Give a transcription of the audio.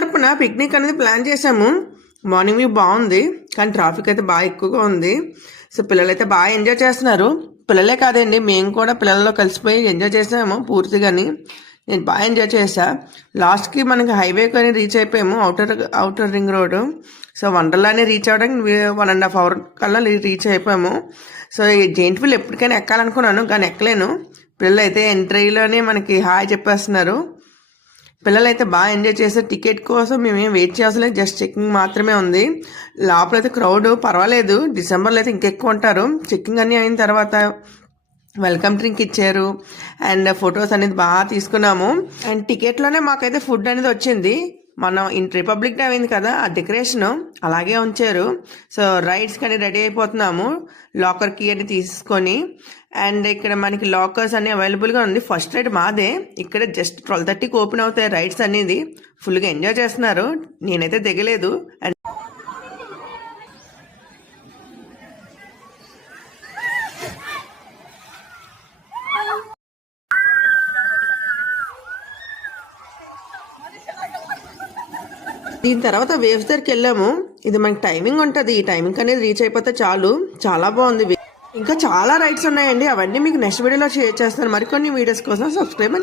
తరపున పిక్నిక్ అనేది ప్లాన్ చేసాము. మార్నింగ్ వ్యూ బాగుంది, కానీ ట్రాఫిక్ అయితే బాగా ఎక్కువగా ఉంది. సో పిల్లలు అయితే బాగా ఎంజాయ్ చేస్తున్నారు. పిల్లలే కాదండి, మేము కూడా పిల్లల్లో కలిసిపోయి ఎంజాయ్ చేసాము పూర్తిగాని. నేను బాగా ఎంజాయ్ చేసా. లాస్ట్కి మనకి హైవే కానీ రీచ్ అయిపోయాము, అవుటర్ రింగ్ రోడ్. సో వండర్లానే రీచ్ అవ్వడానికి 1.5 hour కల్లా రీచ్ అయిపోయాము. సో ఈ జెయింట్ వీల్ ఎప్పటికైనా ఎక్కాలనుకున్నాను, కానీ ఎక్కలేను. పిల్లలు అయితే ఎంట్రీలోనే మనకి హాయ్ చెప్పేస్తున్నారు. పిల్లలు అయితే బాగా ఎంజాయ్ చేశారు. టికెట్ కోసం మేమేం వెయిట్ చేస్తలేదు, జస్ట్ చెకింగ్ మాత్రమే ఉంది. లోపలైతే క్రౌడ్ పర్వాలేదు, డిసెంబర్లో అయితే ఇంకెక్కువ ఉంటారు. చెకింగ్ అన్నీ అయిన తర్వాత వెల్కమ్ డ్రింక్ ఇచ్చారు అండ్ ఫొటోస్ అనేది బాగా తీసుకున్నాము. అండ్ టికెట్లోనే మాకైతే ఫుడ్ అనేది వచ్చింది. మనం రిపబ్లిక్ డే అయింది కదా, ఆ డెకరేషన్ అలాగే ఉంచారు. సో రైడ్స్ కానీ రెడీ అయిపోతున్నాము, లాకర్ కీ అని తీసుకొని. అండ్ ఇక్కడ మనకి లాకర్స్ అన్ని అవైలబుల్గా ఉంది. ఫస్ట్ రైడ్ మాదే. ఇక్కడ జస్ట్ 12:30కి ఓపెన్ అవుతాయి రైడ్స్ అనేది. ఫుల్గా ఎంజాయ్ చేస్తున్నారు, నేనైతే దిగలేదు. అండ్ దీని తర్వాత వేవ్స్ దగ్గరికి వెళ్ళాము. ఇది మనకి టైమింగ్ ఉంటుంది, ఈ టైమింగ్ అనేది రీచ్ అయిపోతే చాలు. చాలా బాగుంది. ఇంకా చాలా రైడ్స్ ఉన్నాయండి, అవన్నీ మీకు నెక్స్ట్ వీడియోలో షేర్ చేస్తాను. మరికొన్ని వీడియోస్ కోసం సబ్స్క్రైబ్